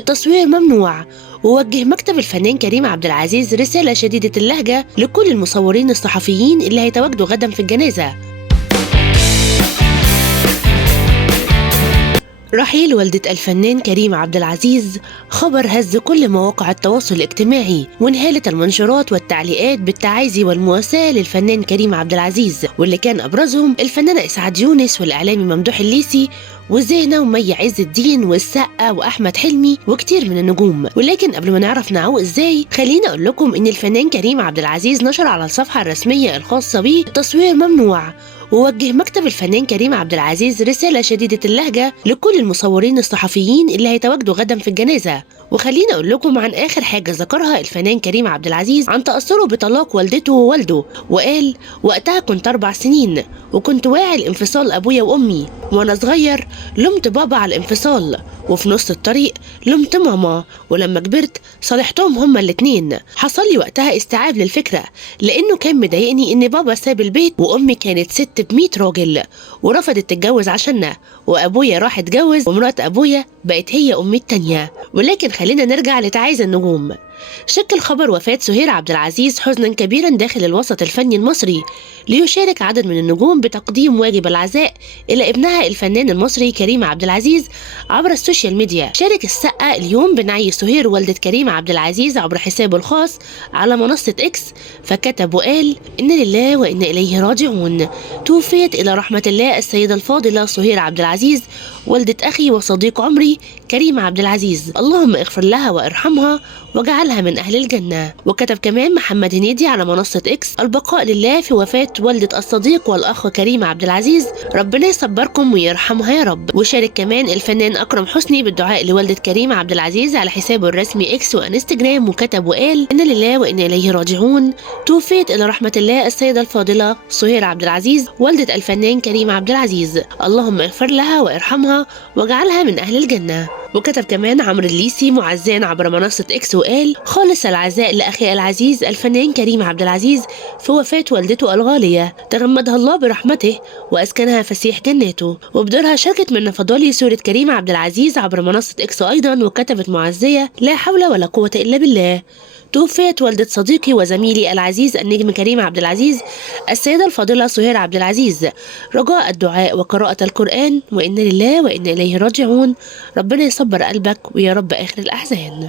التصوير ممنوع. ووجه مكتب الفنان كريم عبد العزيز رسالة شديدة اللهجة لكل المصورين الصحفيين اللي هيتواجدوا غدا في الجنازة. رحيل والدة الفنان كريم عبد العزيز خبر هز كل مواقع التواصل الاجتماعي، وانهالت المنشورات والتعليقات بالتعازي والمواساة للفنان كريم عبد العزيز، واللي كان أبرزهم الفنانة إسعاد يونس والإعلامي ممدوح الليثي وزينة ومي عز الدين والسقا وأحمد حلمي وكتير من النجوم. ولكن قبل ما نعرف نعوق إزاي، خلينا أقول لكم إن الفنان كريم عبد العزيز نشر على الصفحة الرسمية الخاصة بيه التصوير ممنوع. ووجه مكتب الفنان كريم عبد العزيز رسالة شديدة اللهجة لكل المصورين الصحفيين اللي هيتواجدوا غدا في الجنازة. وخلينا أقول لكم عن آخر حاجة ذكرها الفنان كريم عبد العزيز عن تأثره بطلاق والدته ووالده، وقال: وقتها كنت 4 سنين وكنت واعي لانفصال أبويا وأمي، وأنا صغير لومت بابا على الانفصال، وفي نص الطريق لومت ماما، ولما كبرت صالحتهم هما الاتنين. حصل لي وقتها استيعاب للفكرة، لأنه كان مضايقني إن بابا ساب البيت وأمي كانت ست ب100 راجل ورفضت تتجوز عشاننا، وأبويا راح اتجوز ومرات أبويا بقت هي أمي التانية. ولكن خلينا نرجع لتعايز النجوم. شكل خبر وفاة سهير عبد العزيز حزنا كبيرا داخل الوسط الفني المصري، ليشارك عدد من النجوم بتقديم واجب العزاء إلى ابنها الفنان المصري كريم عبد العزيز عبر السوشيال ميديا. شارك السقا اليوم بنعي سهير والدة كريم عبد العزيز عبر حسابه الخاص على منصة إكس، فكتب وقال: إنا لله وإنا إليه راجعون. توفيت إلى رحمة الله السيدة الفاضلة سهير عبد العزيز والدة أخي وصديق عمري كريم عبد العزيز، اللهم اغفر لها وارحمها واجعلها من أهل الجنة. وكتب كمان محمد هنيدي على منصة إكس: البقاء لله في وفاة والدة الصديق والأخ كريم عبد العزيز، ربنا يصبركم ويرحمها يا رب. وشارك كمان الفنان أكرم حسني بالدعاء لوالدة كريم عبد العزيز على حسابه الرسمي إكس وإنستجرام، وكتب وقال: إنا لله وإنا إليه راجعون. توفيت إلى رحمة الله السيدة الفاضلة سهير عبد العزيز والدة الفنان كريم عبد العزيز، اللهم اغفر لها وارحمها واجعلها من أهل الجنة. وكتب كمان عمرو الليثي معزان عبر منصة إكس وقال: خالص العزاء لأخي العزيز الفنان كريم عبد العزيز في وفاة والدته الغالية، تغمدها الله برحمته وأسكنها فسيح جناته. وبدورها شاركت منى فضالي صورة كريم عبد العزيز عبر منصة إكس أيضا، وكتبت معزية: لا حول ولا قوة إلا بالله. توفيت والدة صديقي وزميلي العزيز النجم كريم عبد العزيز السيدة الفاضلة سهير عبد العزيز، رجاء الدعاء وقراءة القرآن، وإنا لله وإنا إليه راجعون. ربنا يصبر قلبك ويا رب آخر الأحزان.